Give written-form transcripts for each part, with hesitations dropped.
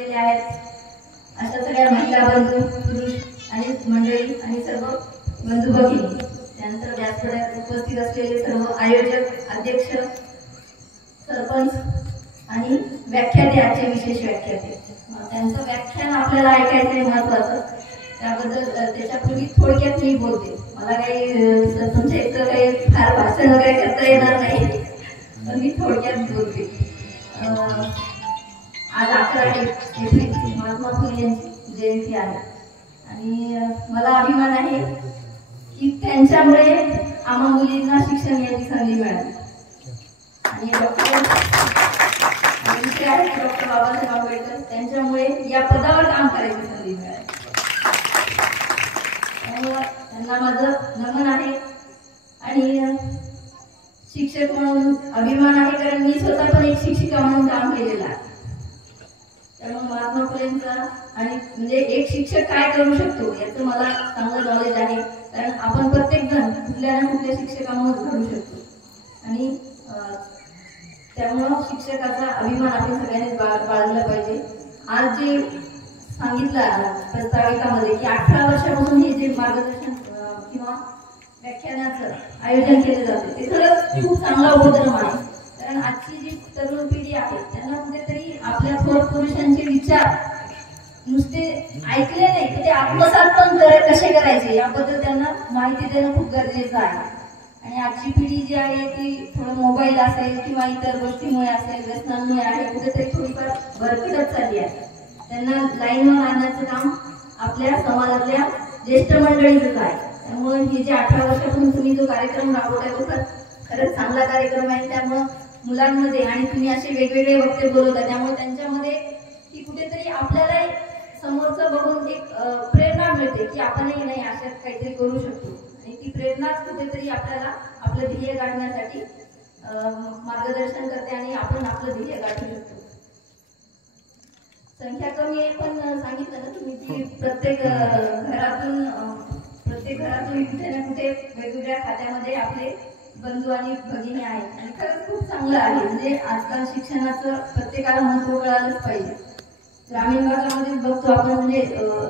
बसलेले आहेत, अशा सगळ्या महिला बंधू, पुरुष आणि मंडळी आणि सर्व बंधू भगिनी, त्यानंतर व्यासपीठात उपस्थित असलेले सर्व आयोजक, अध्यक्ष, सरपंच आणि व्याख्याते, आजचे विशेष व्याख्याते, त्यांचं व्याख्यान आपल्याला ऐकायचं आहे महत्वाचं. त्याबद्दल त्याच्यापूर्वी थोडक्यात मी बोलते. मला काही तुमच्या इथं काही फार भाषण वगैरे करता येणार नाही, पण मी थोडक्यात बोलते. आज 11 एप्रिल महात्मा फुले यांची जयंती आहे आणि मला अभिमान आहे की त्यांच्यामुळे आम्हा मुलींना शिक्षण घ्यायची संधी मिळाली आणि डॉक्टर बाबासाहेब आंबेडकर त्यांच्यामुळे या पदावर काम करायची संधी मिळाली. त्यामुळे त्यांना माझं नमन आहे आणि शिक्षक म्हणून अभिमान आहे, कारण मी स्वतः पण एक शिक्षिका म्हणून काम केलेलं आहे. त्यामुळे महात्मा फुलेंचा आणि म्हणजे एक शिक्षक काय करू शकतो याचं मला चांगलं नॉलेज आहे, कारण आपण प्रत्येक जण कुठल्या ना कुठल्या शिक्षकांमुळे घडू शकतो आणि त्यामुळं शिक्षकाचा अभिमान आपण सगळ्यांनी बाळगला पाहिजे. आज जे सांगितलं प्रस्ताविकामध्ये की 18 वर्षापासून हे जे मार्गदर्शन किंवा व्याख्यानाचं आयोजन केलं जातं ते खरंच खूप चांगला उपक्रम आहे, कारण आजची जी तरुण पिढी आहे त्यांना कुठेतरी आपल्या थोर पुरुषांचे विचार नुसते ऐकले नाही तर ते आत्मसात पण कसे करायचे याबद्दल त्यांना माहिती देणं खूप गरजेचं आहे. आणि आजची पिढी जी आहे ती थोडं मोबाईल असेल किंवा इतर गोष्टीमुळे असेल, व्यसनांमुळे आहे, कुठेतरी थोडीफार भरकटत चालली आहे. त्यांना लाईनवर आणण्याचं काम आपल्या समाजातल्या ज्येष्ठ मंडळीचंच आहे. त्यामुळे हे जे 18 वर्षापासून तुम्ही जो कार्यक्रम राबवताय तो खरंच चांगला कार्यक्रम आहे. त्यामुळे मुलांमध्ये आणि तुम्ही असे वेगवेगळे वक्ते बोलवता त्यामुळे त्यांच्यामध्ये की कुठेतरी आपल्याला समोरचं बघून एक प्रेरणा मिळते की आपणही नाही अशात काहीतरी करू शकतो आणि ती प्रेरणाच कुठेतरी आपल्याला आपलं ध्येय गाठण्यासाठी मार्गदर्शन करते आणि आपण आपलं ध्येय गाठू शकतो. संख्या कमी आहे पण सांगितलं ना तुम्ही की प्रत्येक घरातून कुठे ना कुठे वेगवेगळ्या खात्यामध्ये आपले बंधू आणि भगिनी आहेत आणि खरंच खूप चांगलं आहे. म्हणजे आजकाल शिक्षणाचं प्रत्येकाला महत्त्व कळालंच पाहिजे. ग्रामीण भागामध्ये बघतो आपण म्हणजे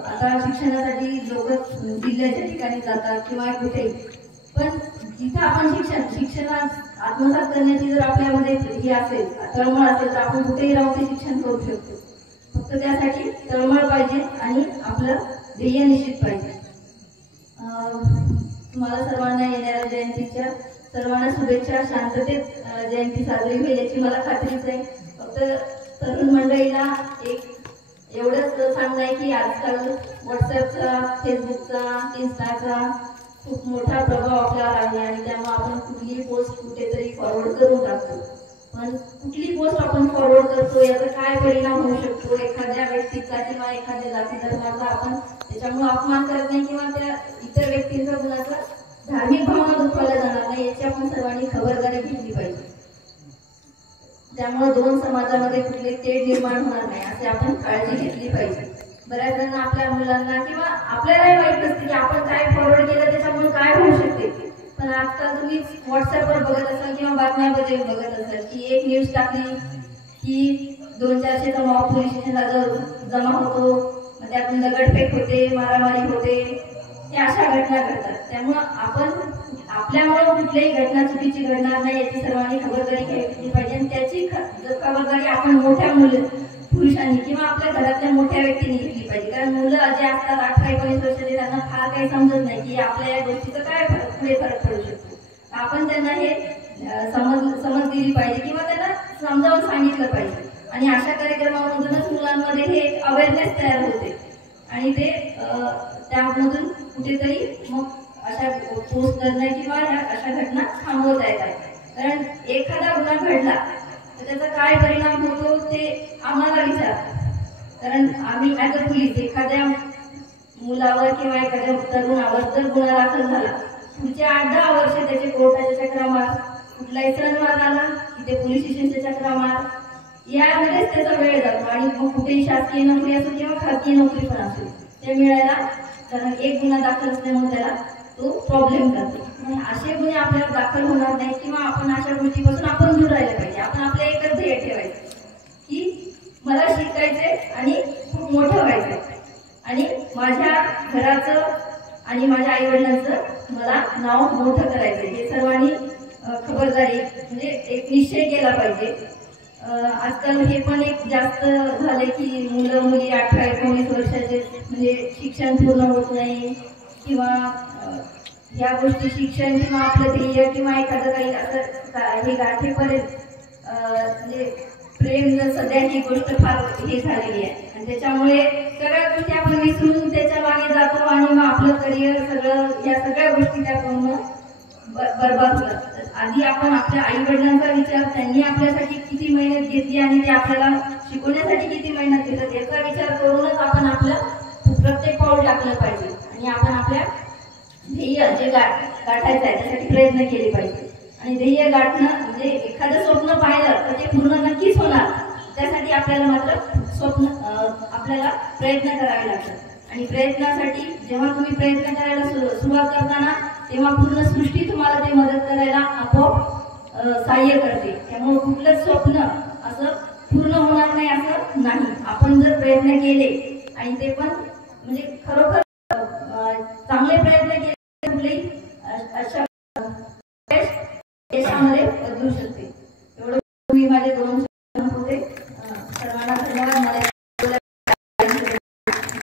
आता शिक्षणासाठी लोक जिल्ह्याच्या ठिकाणी जातात किंवा कुठे, पण जिथं आपण शिक्षणात आत्मसात करण्याची जर आपल्यामध्ये ही असेल तळमळ असेल तर आपण कुठेही राहून ते शिक्षण करू शकतो. फक्त त्यासाठी तळमळ पाहिजे आणि आपलं ध्येय निश्चित पाहिजे. तुम्हाला सर्वांना येणाऱ्या जयंतीच्या सर्वांना शुभेच्छा. शांततेत जयंती साजरी होईल याची मला खात्रीच आहे. फक्त तरुण मंडळीला एक एवढंच सांगणं आहे की आजकाल व्हॉट्सअपचा, फेसबुकचा, इन्स्टाचा खूप मोठा प्रभाव आपल्यावर आहे आणि त्यामुळे आपण कुठलीही पोस्ट कुठेतरी फॉरवर्ड करून टाकतो. पण कुठली पोस्ट आपण फॉरवर्ड करतो याचा काय परिणाम होऊ शकतो, एखाद्या व्यक्तीचा किंवा एखाद्या जाती धर्माचा आपण त्याच्यामुळे अपमान करत नाही किंवा त्या इतर व्यक्तींचा कुणाचा धार्मिक भावना दुखवल्या जाणार नाही याची आपण सर्वांनी खबरदारी घेतली पाहिजे. त्यामुळे दोन समाजामध्ये कुठले तेढ निर्माण होणार नाही असे आपण काळजी घेतली पाहिजे. बऱ्याच जणांना आपल्या मुलांना किंवा आपल्यालाही माहित नसते की आपण काय फॉरवर्ड केलं त्याच्यामुळे काय होऊ शकते. पण आजकाल तुम्ही व्हॉट्सअपवर बघत असाल किंवा बातम्यामध्ये बघत असाल की एक न्यूज टाकली की 200-400 मॉब पोलीस स्टेशनला जमा होतो, मग त्यातून दगडफेक होते, मारामारी होते, या अशा घटना घडतात. त्यामुळं आपण आपल्यामुळे कुठलीही घटना चुकीची घडणार नाही याची सर्वांनी खबरदारी घेतली पाहिजे आणि त्याची खबरदारी आपण मोठ्या पुरुषांनी किंवा आपल्या घरातल्या मोठ्या व्यक्तींनी घेतली पाहिजे. कारण मुलं जे असतात 18-19 वर्षाचे त्यांना फार काही समजत नाही की आपल्या या गोष्टीचा काय पुढे फरक पडू शकतो. आपण त्यांना हे समज दिली पाहिजे किंवा त्यांना समजावून सांगितलं पाहिजे आणि अशा कार्यक्रमामधूनच मुलांमध्ये हे अवेअरनेस तयार होते आणि ते त्यामधून कुठेतरी मग अशा पोस्ट करणं किंवा अशा घटना थांबवता येतात. कारण एखादा गुन्हा घडला तर त्याचा काय परिणाम होतो ते आम्हाला विचारतात. कारण आम्ही ऍज अ पोलीस एखाद्या मुलावर किंवा एखाद्या तरुणावर जर गुन्हा दाखल झाला पुढचे 8-10 वर्ष त्याचे कोर्टाच्या चक्रा मार, कुठलाही सणवार आला की ते पोलीस स्टेशनच्या चक्रा मार, यामध्येच त्याचा वेळ जातो आणि मग कुठेही शासकीय नोकरी असो किंवा खाजगी नोकरी पण असो ते मिळायला, कारण एक गुन्हा दाखल असल्यामुळे त्याला तो प्रॉब्लेम करतो. असे गुन्हे आपल्याला दाखल होणार नाही किंवा आपण अशा गोष्टीपासून आपण दूर राहिलं पाहिजे. आपण आपलं एकच ध्येय ठेवायचं की मला शिकायचे आणि माझ्या घराचं आणि माझ्या आई वडिलांचं मला नाव मोठं करायचं, हे सर्वांनी खबरदारी म्हणजे एक निश्चय केला पाहिजे. आजकाल हे पण एक जास्त झाले की मुलं मुली 18-19 वर्षाचे म्हणजे शिक्षण पूर्ण होत नाही किंवा ह्या गोष्टी शिक्षण किंवा आपलं ध्येय किंवा एखादं काही असं हे गाठेपर्यंत म्हणजे प्रेम सध्या ही गोष्ट फार हे झालेली आहे आणि त्याच्यामुळे सगळ्या गोष्टी आपण विसरून त्याच्या मागे जातो आणि मग आपलं करिअर सगळं या सगळ्या गोष्टी त्याप्रमाणे बरबाद होतात. आधी आपण आपल्या आई वडिलांचा विचार, त्यांनी आपल्यासाठी किती मेहनत घेतली आणि ते आपल्याला शिकवण्यासाठी किती मेहनत घेतात याचा विचार करूनच आपण आपलं प्रत्येक पाऊल टाकलं पाहिजे आणि आपण आपल्या ध्येय जे गाठायचं आहे त्यासाठी प्रयत्न केले पाहिजे. आणि ध्येय गाठणं म्हणजे एखादं स्वप्न पाहिलं तर ते पूर्ण नक्कीच होणार, त्यासाठी आपल्याला मात्र आपल्याला प्रयत्न करावे लागतात आणि प्रयत्नासाठी जेव्हा तुम्ही प्रयत्न करायला सुरुवात करताना तेव्हा पूर्ण सृष्टी तुम्हाला ते मदत करायला आपोआप सहाय्य करते. त्यामुळे कुठलंच स्वप्न असं पूर्ण होणार नाही असं नाही. आपण जर प्रयत्न केले आणि ते पण म्हणजे खरोखर चांगले प्रयत्न केले कुठलेही अशा देशामध्ये बदलू शकते. एवढं मी माझे 2